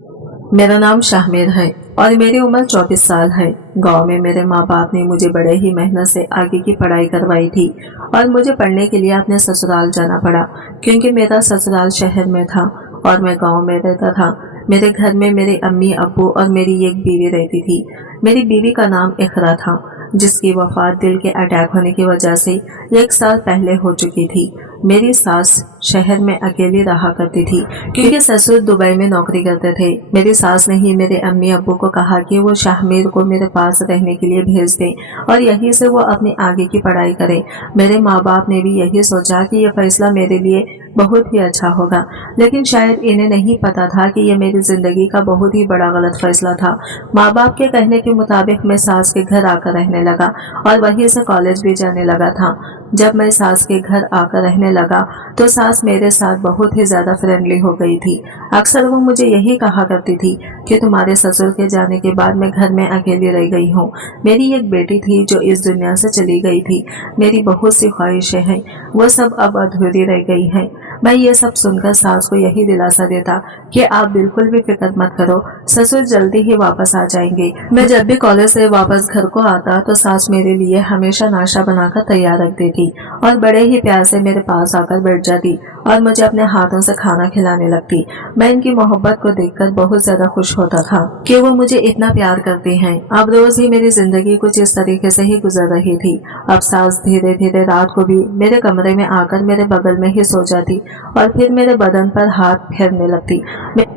मेरा नाम शाहमीर है और मेरी उम्र 24 साल है। गांव में मेरे माँ बाप ने मुझे बड़े ही मेहनत से आगे की पढ़ाई करवाई थी और मुझे पढ़ने के लिए अपने ससुराल जाना पड़ा, क्योंकि मेरा ससुराल शहर में था और मैं गांव में रहता था। मेरे घर में मेरे अम्मी अब्बू और मेरी एक बीवी रहती थी। मेरी बीवी का नाम इकरा था, जिसकी वफात दिल के अटैक होने की वजह से 1 साल पहले हो चुकी थी। मेरी सास शहर में अकेली रहा करती थी, क्योंकि ससुर दुबई में नौकरी करते थे। मेरी सास ने ही मेरे अम्मी अब्बू को कहा कि वो शाहमीर को मेरे पास रहने के लिए भेज दें और यहीं से वो अपनी आगे की पढ़ाई करें। मेरे माँ बाप ने भी यही सोचा कि यह फैसला मेरे लिए बहुत ही अच्छा होगा, लेकिन शायद इन्हें नहीं पता था कि यह मेरी जिंदगी का बहुत ही बड़ा गलत फैसला था। माँ बाप के कहने के मुताबिक मैं सास के घर आकर रहने लगा और वहीं से कॉलेज भी जाने लगा था। जब मैं सास के घर आकर रहने लगा तो सास मेरे साथ बहुत ही ज्यादा फ्रेंडली हो गई थी। अक्सर वो मुझे यही कहा करती थी कि तुम्हारे ससुर के जाने के बाद मैं घर में अकेली रह गई हूँ। मेरी एक बेटी थी जो इस दुनिया से चली गई थी। मेरी बहुत सी ख्वाहिशें हैं, वो सब अब अधूरी रह गई हैं। मैं ये सब सुनकर सास को यही दिलासा देता कि आप बिल्कुल भी फिक्र मत करो, ससुर जल्दी ही वापस आ जाएंगे। मैं जब भी कॉलेज से वापस घर को आता तो सास मेरे लिए हमेशा नाश्ता बनाकर तैयार रख देती और बड़े ही प्यार से मेरे पास आकर बैठ जाती और मुझे अपने हाथों से खाना खिलाने लगती। मैं इनकी मोहब्बत को देखकर बहुत ज्यादा खुश होता था कि वो मुझे इतना प्यार करती हैं। अब रोज ही मेरी जिंदगी कुछ इस तरीके से ही गुजर रही थी। अब सास धीरे धीरे रात को भी मेरे कमरे में आकर मेरे बगल में ही सो जाती और फिर मेरे बदन पर हाथ फेरने लगती।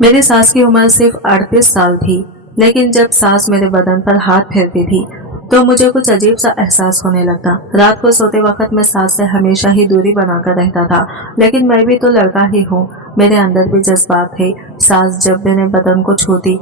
मेरी सास की उम्र सिर्फ 38 साल थी, लेकिन जब सास मेरे बदन पर हाथ फेरती थी तो मुझे कुछ अजीब सा एहसास होने लगता। रात को सोते वक्त मैं सास से हमेशा ही दूरी बनाकर रहता था, लेकिन मैं भी तो लड़का ही हूँ, मेरे अंदर भी जज्बात थे। सास जब मेरे बदन को छूती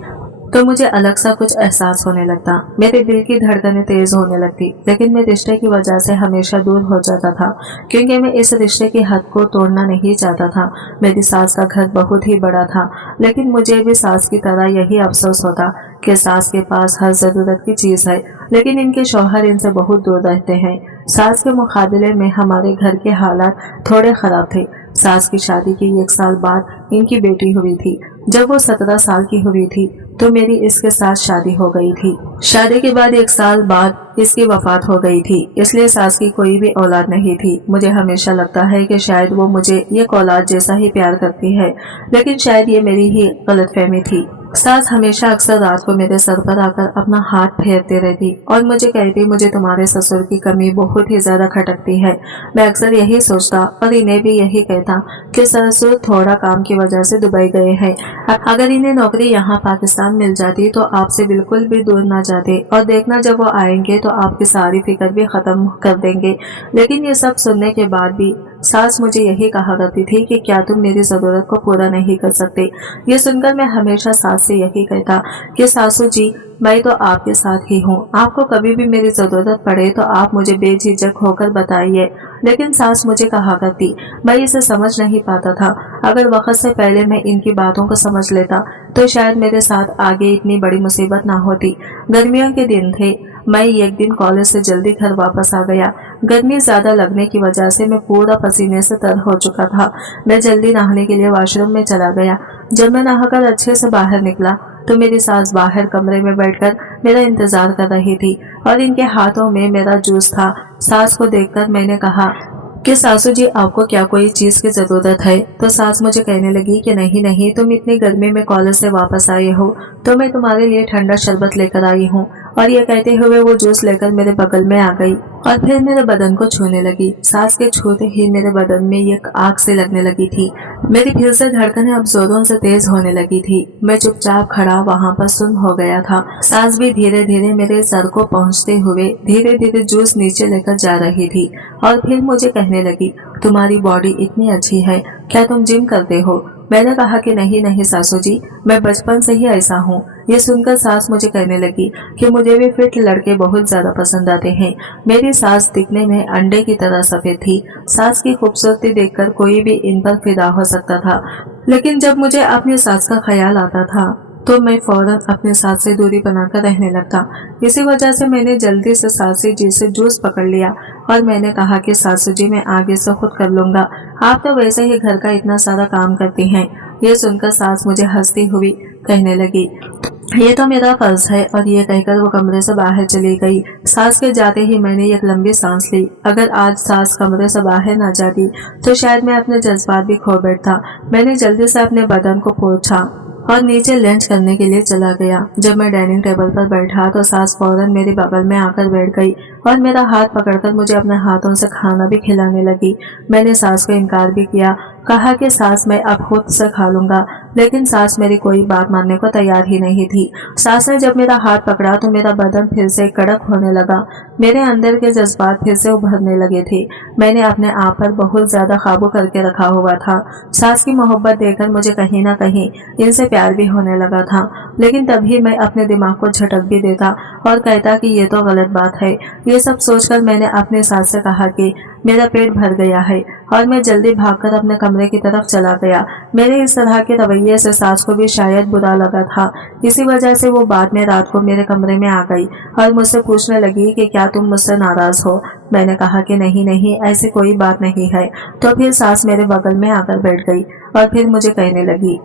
तो मुझे अलग सा कुछ एहसास होने लगता। मेरे दिल की धड़कनें तेज होने लगती, लेकिन मैं रिश्ते की वजह से हमेशा दूर हो जाता था, क्योंकि मैं इस रिश्ते की हद को तोड़ना नहीं चाहता था। मेरी सास का घर बहुत ही बड़ा था, लेकिन मुझे भी सास की तरह यही अफसोस होता कि सास के पास हर जरूरत की चीज है, लेकिन इनके शौहर इनसे बहुत दूर रहते हैं। सास के मुकाबले में हमारे घर के हालात थोड़े खराब थे। सास की शादी के 1 साल बाद इनकी बेटी हुई थी। जब वो 17 साल की हुई थी तो मेरी इसके साथ शादी हो गई थी। शादी के बाद 1 साल बाद इसकी वफात हो गई थी, इसलिए सास की कोई भी औलाद नहीं थी। मुझे हमेशा लगता है कि शायद वो मुझे एक औलाद जैसा ही प्यार करती है, लेकिन शायद ये मेरी ही गलतफहमी थी। सास हमेशा अक्सर रात को मेरे सर पर आकर अपना हाथ फेरते रहती और मुझे कहती, मुझे तुम्हारे ससुर की कमी बहुत ही ज्यादा खटकती है। मैं अक्सर यही सोचता और इन्हें भी यही कहता कि ससुर थोड़ा काम की वजह से दुबई गए हैं। अगर इन्हें नौकरी यहाँ पाकिस्तान मिल जाती तो आपसे बिल्कुल भी दूर ना जाते और देखना जब वो आएंगे तो आपकी सारी फिक्र भी खत्म कर देंगे। लेकिन ये सब सुनने के बाद भी सास मुझे यही कहा करती थी कि क्या तुम मेरी जरूरत को पूरा नहीं कर सकते। ये सुनकर मैं हमेशा सास से यही कहता कि सासू जी, मैं तो आपके साथ ही हूँ, आपको कभी भी मेरी जरूरत पड़े तो आप मुझे बेझिझक होकर बताइए। लेकिन सास मुझे कहा करती, मैं इसे समझ नहीं पाता था। अगर वक्त से पहले मैं इनकी बातों को समझ लेता तो शायद मेरे साथ आगे इतनी बड़ी मुसीबत ना होती। गर्मियों के दिन थे। मैं एक दिन कॉलेज से जल्दी घर वापस आ गया। गर्मी ज्यादा लगने की वजह से मैं पूरा पसीने से तर हो चुका था। मैं जल्दी नहाने के लिए वॉशरूम में चला गया। जब मैं नहाकर अच्छे से बाहर निकला तो मेरी सास बाहर कमरे में बैठकर मेरा इंतजार कर रही थी और इनके हाथों में मेरा जूस था। सास को देखकर मैंने कहा कि सासू जी, आपको क्या कोई चीज की जरूरत है? तो सास मुझे कहने लगी कि नहीं नहीं, तुम इतनी गर्मी में कॉलेज से वापस आए हो तो मैं तुम्हारे लिए ठंडा शरबत लेकर आई हूँ। और ये कहते हुए वो जूस लेकर मेरे बगल में आ गई और फिर मेरे बदन को छूने लगी। सास के छूते ही मेरे बदन में एक आग से लगने लगी थी। मेरी फिर से धड़कनें अब जोरों से तेज होने लगी थी। मैं चुपचाप खड़ा वहाँ पर सुन्न हो गया था। सास भी धीरे धीरे मेरे सर को पहुँचते हुए धीरे धीरे जूस नीचे लेकर जा रही थी और फिर मुझे कहने लगी, तुम्हारी बॉडी इतनी अच्छी है, क्या तुम जिम करते हो? मैंने कहा कि नहीं नहीं सासू जी, मैं बचपन से ही ऐसा हूँ। ये सुनकर सास मुझे कहने लगी कि मुझे भी फिट लड़के बहुत ज्यादा पसंद आते हैं। मेरी सास दिखने में अंडे की तरह सफेद थी। सास की खूबसूरती देखकर कोई भी इन पर फिदा हो सकता था, लेकिन जब मुझे अपनी सास का ख्याल आता था तो मैं फौरन अपने सास से दूरी बनाकर रहने लगता। इसी वजह से मैंने जल्दी से सासू जी से जूस पकड़ लिया और मैंने कहा कि सासू जी, मैं आगे से खुद कर लूंगा, आप तो वैसे ही घर का इतना सारा काम करती हैं, ये सुनकर सास मुझे हंसती हुई कहने लगी, ये तो मेरा फर्ज है। और ये कहकर वो कमरे से बाहर चली गई। सास के जाते ही मैंने एक लंबी सांस ली। अगर आज सास कमरे से बाहर ना जाती तो शायद मैं अपने जज्बात भी खो बैठता। मैंने जल्दी से अपने बदन को पोंछा और नीचे लंच करने के लिए चला गया। जब मैं डाइनिंग टेबल पर बैठा तो सास फौरन मेरे बगल में आकर बैठ गई और मेरा हाथ पकड़कर मुझे अपने हाथों से खाना भी खिलाने लगी। मैंने सास को इनकार भी किया, कहा कि सास मैं अब खुद से खा लूंगा, लेकिन सास मेरी कोई बात मानने को तैयार ही नहीं थी। सास ने जब मेरा हाथ पकड़ा तो मेरा बदन फिर से कड़क होने लगा। मेरे अंदर के जज्बात फिर से उभरने लगे थे। मैंने अपने आप पर बहुत ज्यादा काबू करके रखा हुआ था। सास की मोहब्बत देखकर मुझे कहीं ना कहीं इनसे प्यार भी होने लगा था, लेकिन तभी मैं अपने दिमाग को झटक भी देता और कहता कि ये तो गलत बात है। ये सब सोचकर मैंने अपने सास से कहा कि मेरा पेट भर गया है और मैं जल्दी भागकर अपने कमरे की तरफ चला गया। मेरे इस तरह के रवैये से सास को भी शायद बुरा लगा था। इसी वजह से वो बाद में रात को मेरे कमरे में आ गई और मुझसे पूछने लगी कि क्या तुम मुझसे नाराज हो। मैंने कहा कि नहीं नहीं, ऐसी कोई बात नहीं है। तो फिर सास मेरे बगल में आकर बैठ गई और फिर मुझे कहने लगी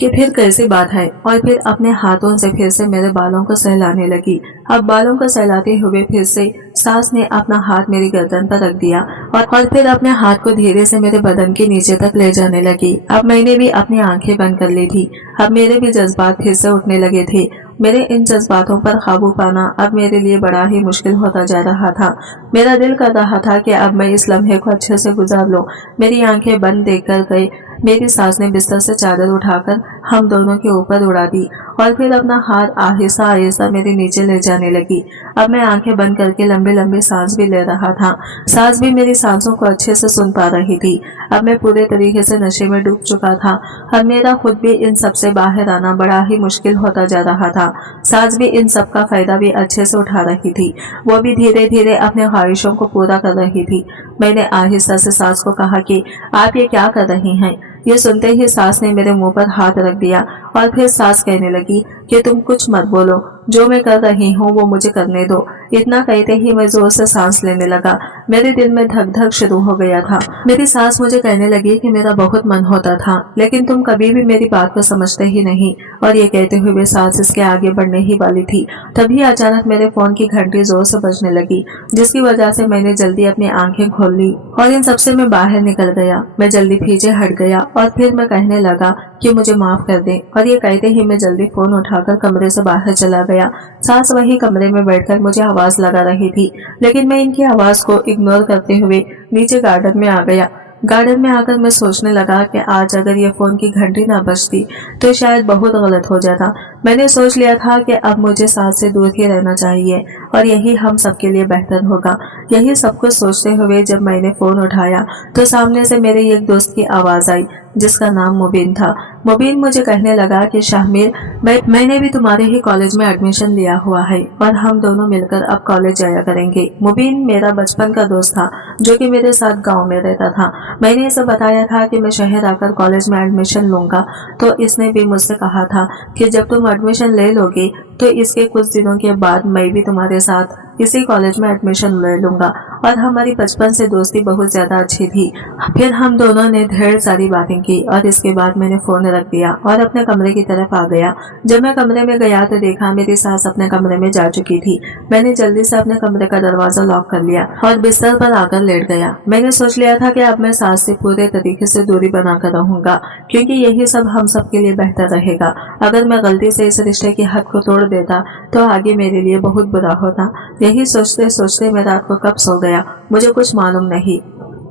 कि फिर कैसी बात है, और फिर अपने हाथों से फिर से मेरे बालों को सहलाने लगी। अब बालों को सहलाते हुए फिर से सास ने अपना हाथ मेरी गर्दन पर रख दिया और फिर अपने हाथ को धीरे से मेरे बदन के नीचे तक ले जाने लगी। अब मैंने भी अपनी आंखें बंद कर ली थी। अब मेरे भी जज्बात फिर से उठने लगे थे। मेरे इन जज्बातों पर काबू पाना अब मेरे लिए बड़ा ही मुश्किल होता जा रहा था। मेरा दिल कर रहा था कि अब मैं इस लम्हे को अच्छे से गुजार लूं। मेरी आंखें बंद देखकर गई मेरी सास ने बिस्तर से चादर उठाकर हम दोनों के ऊपर उड़ा दी और फिर अपना हाथ आहिस्ता आहिस्ता मेरे नीचे ले जाने लगी। अब मैं आंखें बंद करके लंबे लंबे सांस भी ले रहा था। सास भी मेरी सांसों को अच्छे से सुन पा रही थी। अब मैं पूरे तरीके से नशे में डूब चुका था और मेरा खुद भी इन सब से बाहर आना बड़ा ही मुश्किल होता जा रहा था। सास भी इन सब का फायदा भी अच्छे से उठा रही थी। वो भी धीरे धीरे अपने ख्वाहिशों को पूरा कर रही थी। मैंने आहिस्ता से सास को कहा कि आप ये क्या कर रही हैं। ये सुनते ही सास ने मेरे मुंह पर हाथ रख दिया और फिर सास कहने लगी कि तुम कुछ मत बोलो, जो मैं कर रही हूँ वो मुझे करने दो। इतना कहते ही मैं जोर से सांस लेने लगा। मेरे दिल में धक धक शुरू हो गया था। मेरी सास मुझे कहने लगी कि मेरा बहुत मन होता था, लेकिन तुम कभी भी मेरी बात को समझते ही नहीं। और ये कहते हुए सास इसके आगे बढ़ने ही वाली थी, तभी अचानक मेरे फोन की घंटी जोर से बजने लगी, जिसकी वजह से मैंने जल्दी अपनी आंखें खोल ली और इन सबसे मैं बाहर निकल गया। मैं जल्दी पीछे हट गया और फिर मैं कहने लगा कि मुझे माफ कर दे। और ये कहते ही मैं जल्दी फोन उठाकर कमरे से बाहर चला गया। सास वही कमरे में बैठकर मुझे आवाज लगा रही थी, लेकिन मैं इनकी आवाज को इग्नोर करते हुए नीचे गार्डन में आ गया। गार्डन में आकर मैं सोचने लगा कि आज अगर ये फोन की घंटी ना बजती तो शायद बहुत गलत हो जाता। मैंने सोच लिया था कि अब मुझे सास से दूर ही रहना चाहिए और यही हम सबके लिए बेहतर होगा। यही सब कुछ सोचते हुए जब मैंने फोन उठाया तो सामने से मेरे एक दोस्त की आवाज आई, जिसका नाम मुबीन था। मुबीन मुझे कहने लगा कि शाहमीर, मैंने भी तुम्हारे ही कॉलेज में एडमिशन लिया हुआ है और हम दोनों मिलकर अब कॉलेज जाया करेंगे। मुबीन मेरा बचपन का दोस्त था, जो कि मेरे साथ गांव में रहता था। मैंने इसे बताया था कि मैं शहर आकर कॉलेज में एडमिशन लूंगा, तो इसने भी मुझसे कहा था कि जब तुम एडमिशन ले लोगे तो इसके कुछ दिनों के बाद मैं भी तुम्हारे साथ इसी कॉलेज में एडमिशन ले लूंगा। और हमारी बचपन से दोस्ती बहुत ज्यादा अच्छी थी। फिर हम दोनों ने ढेर सारी बातें की और इसके बाद मैंने फोन रख दिया और अपने कमरे की तरफ आ गया। जब मैं कमरे में गया तो देखा मेरी सास अपने कमरे में जा चुकी थी। मैंने जल्दी से अपने कमरे का दरवाजा लॉक कर लिया और बिस्तर पर आकर लेट गया। मैंने सोच लिया था कि अब मैं सास से पूरे तरीके से दूरी बनाकर रहूंगा, क्योंकि यही सब हम सब के लिए बेहतर रहेगा। अगर मैं गलती से इस रिश्ते की हद को तोड़ देता तो आगे मेरे लिए बहुत बुरा होता। यही सोचते सोचते मैं रात को कब सो गया मुझे कुछ मालूम नहीं।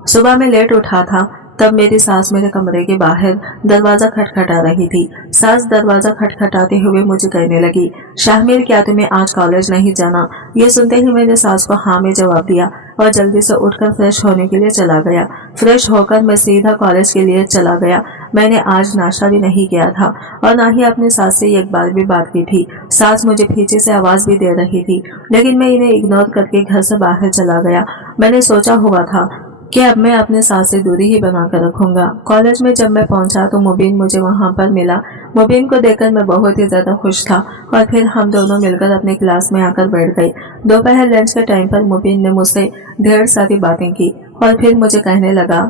सुबह में लेट उठा था, तब मेरी सास मेरे कमरे के बाहर दरवाजा खटखटा रही थी। सास दरवाजा खटखटाते हुए मुझे कहने लगी, शाहमीर, क्या तुम्हें आज कॉलेज नहीं जाना? ये सुनते ही मैंने सास को हाँ में जवाब दिया और जल्दी से उठकर फ्रेश होने के लिए चला गया। फ्रेश होकर मैं सीधा कॉलेज के लिए चला गया। मैंने आज नाश्ता भी नहीं किया था और ना ही अपनी सास से एक बार भी बात की थी। सास मुझे पीछे से आवाज भी दे रही थी, लेकिन मैं इन्हें इग्नोर करके घर से बाहर चला गया। मैंने सोचा हुआ था कि अब मैं अपने सास से दूरी ही बना कर रखूंगा। कॉलेज में जब मैं पहुंचा तो मुबीन मुझे वहां पर मिला। मुबीन को देखकर मैं बहुत ही ज्यादा खुश था और फिर हम दोनों मिलकर अपने क्लास में आकर बैठ गए। दोपहर लंच के टाइम पर मुबीन ने मुझसे ढेर सारी बातें की और फिर मुझे कहने लगा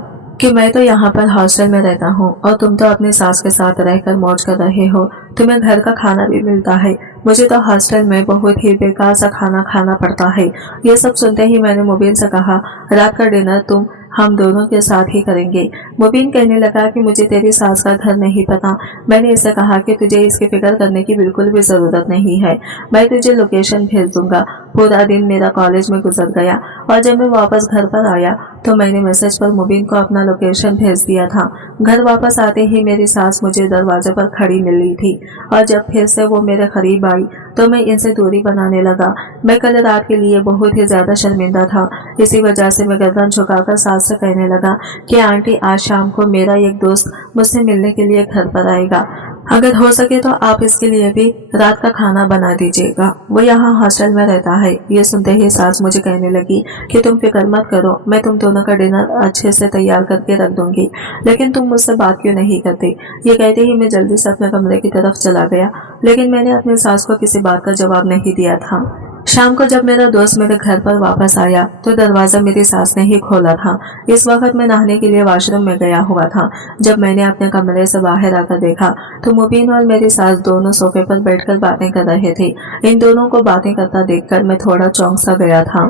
कि मैं तो यहाँ पर हॉस्टल में रहता हूँ और तुम तो अपनी सास के साथ रहकर मौज कर रहे हो, तुम्हें घर का खाना भी मिलता है, मुझे तो हॉस्टल में बहुत ही बेकार सा खाना खाना पड़ता है। ये सब सुनते ही मैंने मुबीन से कहा, रात का डिनर तुम हम दोनों के साथ ही करेंगे। मुबीन कहने लगा कि मुझे तेरी सास का घर नहीं पता। मैंने इससे कहा कि तुझे इसकी फिक्र करने की बिल्कुल भी जरूरत नहीं है, मैं तुझे लोकेशन भेज दूंगा। पूरा दिन मेरा कॉलेज में गुजर गया और जब मैं वापस घर पर आया तो मैंने मैसेज पर मुबीन को अपना लोकेशन भेज दिया था। घर वापस आते ही मेरी सास मुझे दरवाजे पर खड़ी मिली थी और जब फिर से वो मेरे करीब आई तो मैं इनसे दूरी बनाने लगा। मैं कल रात के लिए बहुत ही ज्यादा शर्मिंदा था। इसी वजह से मैं गर्दन झुकाकर सास से कहने लगा कि आंटी, आज शाम को मेरा एक दोस्त मुझसे मिलने के लिए घर पर आएगा, अगर हो सके तो आप इसके लिए भी रात का खाना बना दीजिएगा, वो यहाँ हॉस्टल में रहता है। ये सुनते ही सास मुझे कहने लगी कि तुम फिक्र मत करो, मैं तुम दोनों का डिनर अच्छे से तैयार करके रख दूंगी, लेकिन तुम मुझसे बात क्यों नहीं करते। ये कहते ही मैं जल्दी से अपने कमरे की तरफ चला गया, लेकिन मैंने अपनी सास को किसी बात का जवाब नहीं दिया था। शाम को जब मेरा दोस्त मेरे घर पर वापस आया तो दरवाजा मेरी सास ने ही खोला था। इस वक्त मैं नहाने के लिए वॉशरूम में गया हुआ था। जब मैंने अपने कमरे से बाहर आकर देखा तो मुबीन और मेरी सास दोनों सोफे पर बैठकर बातें कर रहे थे। इन दोनों को बातें करता देखकर मैं थोड़ा चौंक सा गया था।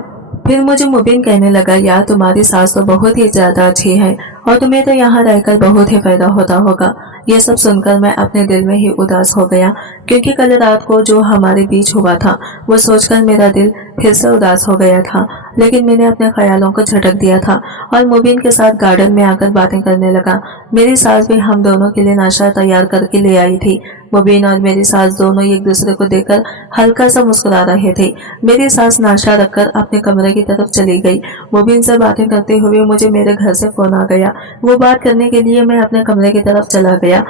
फिर मुझे मुबीन कहने लगा, यार तुम्हारी सास तो बहुत ही ज्यादा अच्छी है और तुम्हें तो यहाँ रहकर बहुत ही फायदा होता होगा। ये सब सुनकर मैं अपने दिल में ही उदास हो गया, क्योंकि कल रात को जो हमारे बीच हुआ था वो सोचकर मेरा दिल फिर से उदास हो गया था। लेकिन मैंने अपने ख्यालों को झटक दिया था और मुबीन के साथ गार्डन में आकर बातें करने लगा। मेरी सास भी हम दोनों के लिए नाश्ता तैयार करके ले आई थी। मुबीन और मेरी सास दोनों एक दूसरे को देखकर हल्का सा मुस्कुरा रहे थे। मेरी सास नाश्ता रखकर अपने कमरे की तरफ चली गई। मुबीन से बातें करते हुए मुझे मेरे घर से फोन आ गया। वो बात करने के लिए मैं अपने कमरे की तरफ चला गया।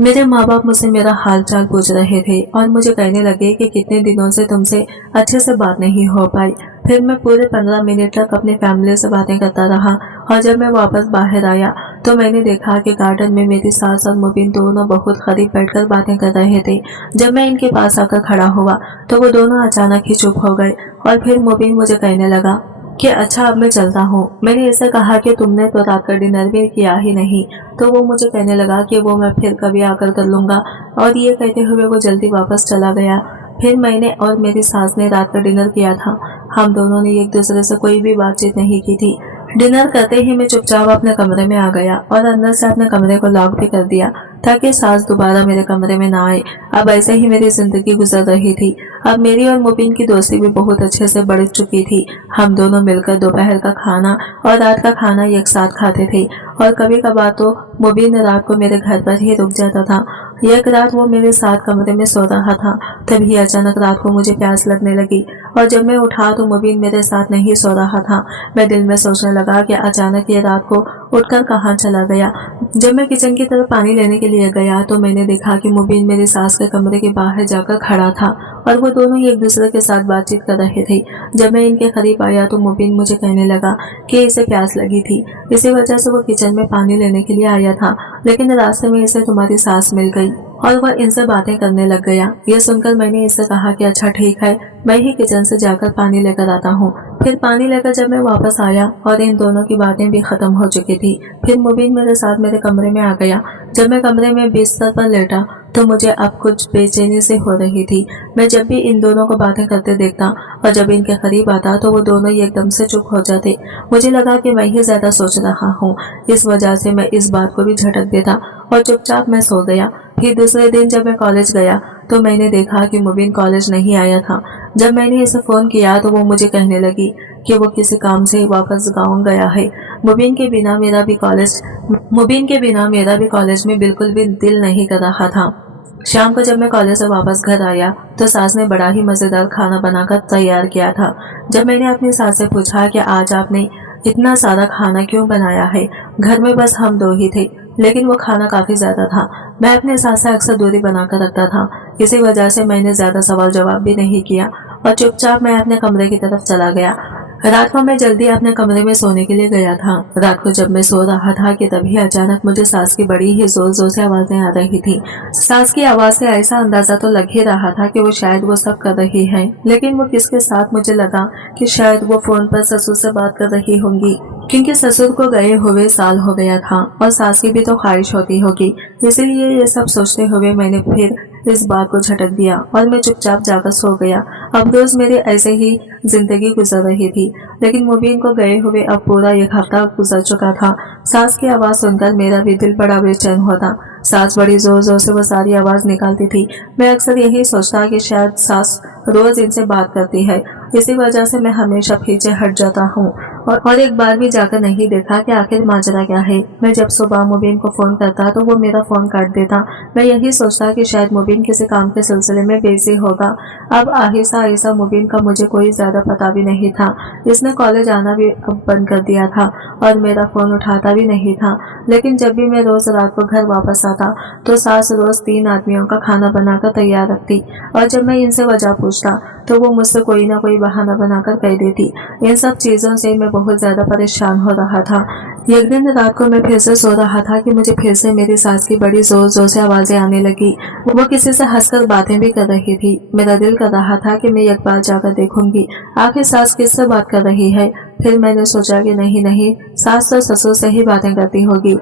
मेरे माँ बाप मुझसे मेरा हाल चाल पूछ रहे थे और मुझे कहने लगे कि कितने दिनों से तुमसे अच्छे से बात नहीं हो पाई। फिर मैं पूरे 15 मिनट तक अपनी फैमिली से बातें करता रहा और जब मैं वापस बाहर आया तो मैंने देखा कि गार्डन में मेरी सास और मुबीन दोनों बहुत करीब बैठकर बातें कर रहे थे। जब मैं इनके पास आकर खड़ा हुआ तो वो दोनों अचानक ही चुप हो गए और फिर मुबीन मुझे कहने लगा कि अच्छा, अब मैं चलता हूँ। मैंने ऐसे कहा कि तुमने तो रात का डिनर भी किया ही नहीं, तो वो मुझे कहने लगा कि वो मैं फिर कभी आकर कर लूंगा, और ये कहते हुए वो जल्दी वापस चला गया। फिर मैंने और मेरी सास ने रात का डिनर किया था। हम दोनों ने एक दूसरे से कोई भी बातचीत नहीं की थी। डिनर करते ही मैं चुपचाप अपने कमरे में आ गया और अंदर से अपने कमरे को लॉक भी कर दिया ताकि सास दोबारा मेरे कमरे में ना आए। अब ऐसे ही मेरी जिंदगी गुजर रही थी। अब मेरी और मुबीन की दोस्ती भी बहुत अच्छे से बढ़ चुकी थी। हम दोनों मिलकर दोपहर का खाना और रात का खाना एक साथ खाते थे और कभी कभार तो मुबीन रात को मेरे घर पर ही रुक जाता था। एक रात वो मेरे साथ कमरे में सो रहा था, तभी अचानक रात को मुझे प्यास लगने लगी और जब मैं उठा तो मुबीन मेरे साथ नहीं सो रहा था। मैं दिल में सोचने लगा कि अचानक ये रात को उठकर कहाँ चला गया। जब मैं किचन की तरफ पानी लेने के लिए गया तो मैंने देखा कि मुबीन मेरी सास के कमरे के बाहर जाकर खड़ा था और वो दोनों एक दूसरे के साथ बातचीत कर रहे थे। जब मैं इनके करीब आया तो मुबीन मुझे कहने लगा कि इसे प्यास लगी थी, इसी वजह से वो किचन में पानी लेने के लिए आया था, लेकिन रास्ते में इसे तुम्हारी सास मिल गई और वह इनसे बातें करने लग गया। ये सुनकर मैंने इससे कहा कि अच्छा ठीक है, मैं ही किचन से जाकर पानी लेकर आता हूँ। फिर पानी लेकर जब मैं वापस आया और इन दोनों की बातें भी खत्म हो चुकी थी, फिर मुबीन मेरे साथ मेरे कमरे में आ गया। जब मैं कमरे में बिस्तर पर लेटा तो मुझे अब कुछ बेचैनी से हो रही थी। मैं जब भी इन दोनों को बातें करते देखता और जब इनके करीब आता तो वो दोनों एकदम से चुप हो जाते। मुझे लगा कि मैं ही ज्यादा सोच रहा हूँ, इस वजह से मैं इस बात को भी झटक देता और चुपचाप मैं सो गया। फिर दूसरे दिन जब मैं कॉलेज गया तो मैंने देखा कि मुबीन कॉलेज नहीं आया था। जब मैंने इसे फोन किया तो वो मुझे कहने लगी कि वो किसी काम से वापस गाँव गया है। मुबीन के बिना मेरा भी कॉलेज में बिल्कुल भी दिल नहीं कर रहा था। शाम को जब मैं कॉलेज से वापस घर आया तो सास ने बड़ा ही मजेदार खाना बनाकर तैयार किया था। जब मैंने अपनी सास से पूछा कि आज आपने इतना सारा खाना क्यों बनाया है, घर में बस हम दो ही थे, लेकिन वो खाना काफी ज्यादा था। मैं अपने सास से अक्सर दूरी बनाकर रखता था, इसी वजह से मैंने ज्यादा सवाल जवाब भी नहीं किया और चुपचाप मैं अपने कमरे की तरफ चला गया। रात को मैं जल्दी अपने कमरे में सोने के लिए गया था। रात को जब मैं सो रहा था कि तभी अचानक मुझे सास की बड़ी ही जोर जोर से आवाजें आ रही थी। सास की आवाज से ऐसा अंदाजा तो लग ही रहा था कि वो शायद वो सब कर रही है, लेकिन वो किसके साथ, मुझे लगा कि शायद वो फोन पर ससुर से बात कर रही होंगी। क्योंकि ससुर को गए हुए साल हो गया था और सास की भी तो ख्वाहिश होती होगी। इसीलिए ये सब सोचते हुए मैंने फिर इस बात को झटक दिया और मैं चुपचाप जाकर सो गया। अब रोज मेरी ऐसे ही जिंदगी गुजर रही थी, लेकिन मुबीन को गए हुए अब पूरा एक हफ्ता गुजर चुका था। सास की आवाज सुनकर मेरा भी दिल बड़ा बेचैन होता। सास बड़ी जोर जोर से वो सारी आवाज निकालती थी। मैं अक्सर यही सोचता कि शायद सास रोज इनसे बात करती है, इसी वजह से मैं हमेशा पीछे हट जाता हूँ और एक बार भी जाकर नहीं देखा कि आखिर माजरा क्या है। मैं जब सुबह मुबीन को फोन करता तो वो मेरा फोन काट देता। मैं यही सोचता कि शायद मुबीन किसी काम के सिलसिले में बिजी होगा। अब आहिस्ता आहिस्ता मुबीन का मुझे कोई ज्यादा पता भी नहीं था। इसने कॉलेज आना भी अब बंद कर दिया था और मेरा फोन उठाता भी नहीं था। लेकिन जब भी मैं रोज रात को घर वापस आता तो सास रोज 3 आदमियों का खाना बनाकर तैयार रखती और जब मैं इनसे वजह पूछता तो वो मुझसे कोई ना कोई बहाना बनाकर कह देती। इन सब चीजों से मैं बहुत ज्यादा परेशान हो रहा था। एक दिन रात को मैं फिर से सो रहा था कि मुझे फिर से मेरी सास की बड़ी जोर जोर से आवाजें आने लगी। वो किसी से हंसकर बातें भी कर रही थी। मेरा दिल कर रहा था कि मैं एक बार जाकर देखूंगी आखिर सास किससे बात कर रही है। फिर मैंने सोचा कि नहीं, सास तो ससुर से ही बातें करती होगी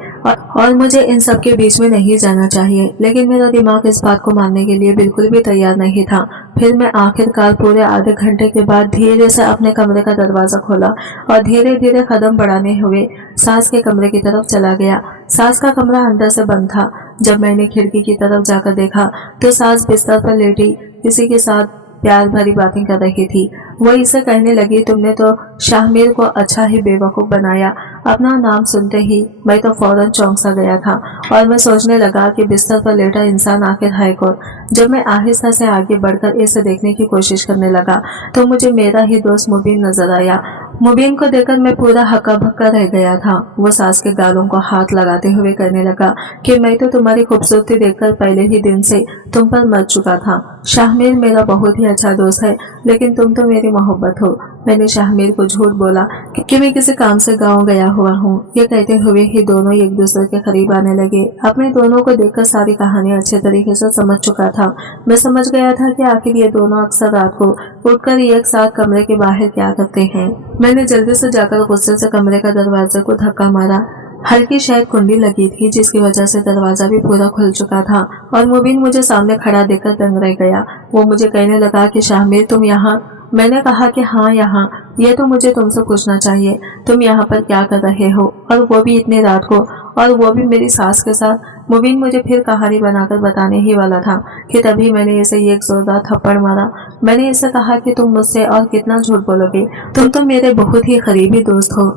और मुझे इन सब के बीच में नहीं जाना चाहिए। लेकिन मेरा दिमाग इस बात को मानने के लिए बिल्कुल भी तैयार नहीं था। फिर मैं आखिरकार पूरे आधे घंटे के बाद धीरे से अपने कमरे का दरवाजा खोला और धीरे धीरे कदम बढ़ाने हुए सास के कमरे की तरफ चला गया। सास का कमरा अंदर से बंद था। जब मैंने खिड़की की तरफ जाकर देखा तो सास बिस्तर पर लेटी किसी के साथ प्यार भरी बातें कर रही थी। वो इसे कहने लगी, तुमने तो शाहमीर को अच्छा ही बेवकूफ बनाया। अपना नाम सुनते ही मैं तो फौरन चौंक सा गया था और मैं सोचने लगा कि बिस्तर पर लेटा इंसान आखिर है कौन। जब मैं आहिस्ता से आगे बढ़कर इसे देखने की कोशिश करने लगा तो मुझे मेरा ही दोस्त मुबीन नजर आया। मुबीन को देखकर मैं पूरा हक्का बक्का रह गया था। वो सास के गालों को हाथ लगाते हुए कहने लगा कि मैं तो तुम्हारी खूबसूरती देखकर पहले ही दिन से तुम पर मर चुका था। शाहमीर मेरा बहुत ही अच्छा दोस्त है, लेकिन तुम तो मेरी मोहब्बत हो। मैंने शाहमीर को झूठ बोला कि मैं किसी काम से गांव गया हुआ हूँ। ये कहते हुए ही दोनों एक दूसरे के करीब आने लगे। अब मैं दोनों को देखकर सारी कहानी अच्छे तरीके से समझ चुका था। मैं समझ गया था कि आखिर ये दोनों अक्सर रात को उठकर एक साथ कमरे के बाहर क्या करते हैं। मैंने जल्दी से जाकर गुस्से से कमरे का दरवाजे को धक्का मारा। हल्की शायद कुंडी लगी थी जिसकी वजह से दरवाजा भी पूरा खुल चुका था और मुबीन मुझे सामने खड़ा देखकर दंग रह गया। वो मुझे कहने लगा कि शाहमीर तुम यहाँ। मैंने कहा कि हाँ यहाँ। ये तो मुझे तुमसे पूछना चाहिए, तुम यहाँ पर क्या कर रहे हो और वो भी इतनी रात को, और वो भी मेरी सास के साथ। मुबीन मुझे फिर कहानी बनाकर बताने ही वाला था कि तभी मैंने इसे एक जोरदार थप्पड़ मारा। मैंने इसे कहा कि तुम मुझसे और कितना झूठ बोलोगे, तुम तो मेरे बहुत ही करीबी दोस्त हो,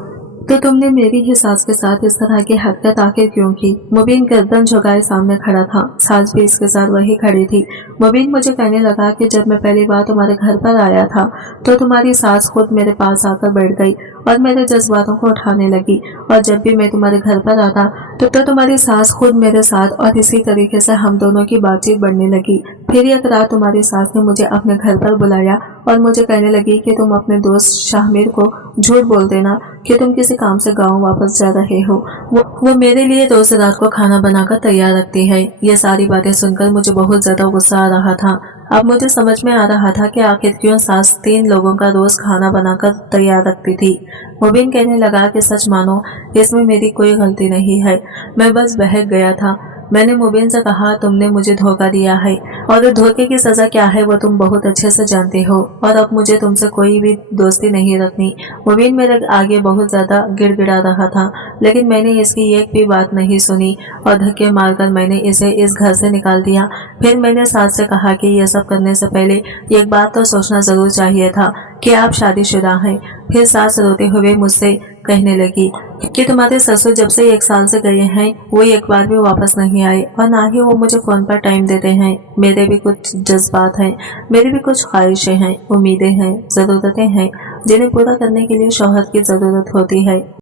तो तुमने मेरी ही सास के साथ इस तरह की हरकत आखिर क्यों की। मुबीन गर्दन झुकाए सामने खड़ा था। सास भी इसके साथ वही खड़ी थी। मुबीन मुझे कहने लगा कि जब मैं पहली बार तुम्हारे घर पर आया था तो तुम्हारी सास खुद मेरे पास आकर बैठ गई और मेरे जज्बातों को उठाने लगी, और जब भी मैं तुम्हारे घर पर आता तो तुम्हारी सास खुद मेरे साथ, और इसी तरीके से हम दोनों की बातचीत बढ़ने लगी। फिर एक रात तुम्हारी सास ने मुझे अपने घर पर बुलाया और मुझे कहने लगी कि तुम अपने दोस्त शाहमीर को झूठ बोल देना कि तुम किसी काम से गांव वापस जा रहे हो। वो मेरे लिए रोज रात को खाना बनाकर तैयार रखती है। ये सारी बातें सुनकर मुझे बहुत ज्यादा गुस्सा आ रहा था। अब मुझे समझ में आ रहा था कि आखिर क्यों सास 3 लोगों का रोज खाना बनाकर तैयार रखती थी। मुबीन कहने लगा कि सच मानो इसमें मेरी कोई गलती नहीं है, मैं बस बहक गया था। मैंने मुबीन से कहा, तुमने मुझे धोखा दिया है और धोखे की सजा क्या है वो तुम बहुत अच्छे से जानते हो, और अब मुझे तुमसे कोई भी दोस्ती नहीं रखनी। मुबीन मेरे आगे बहुत ज्यादा गिड़गिड़ा रहा था, लेकिन मैंने इसकी एक भी बात नहीं सुनी और धक्के मारकर मैंने इसे इस घर से निकाल दिया। फिर मैंने सास से कहा कि यह सब करने से पहले एक बात तो सोचना जरूर चाहिए था कि आप शादीशुदा हैं। फिर सास रोते हुए मुझसे कहने लगी कि तुम्हारे ससुर जब से 1 साल से गए हैं वो एक बार भी वापस नहीं आए, और ना ही वो मुझे फोन पर टाइम देते हैं। मेरे भी कुछ जज्बात हैं, मेरी भी कुछ ख्वाहिशें हैं, उम्मीदें हैं, जरूरतें हैं जिन्हें पूरा करने के लिए शौहर की जरूरत होती है।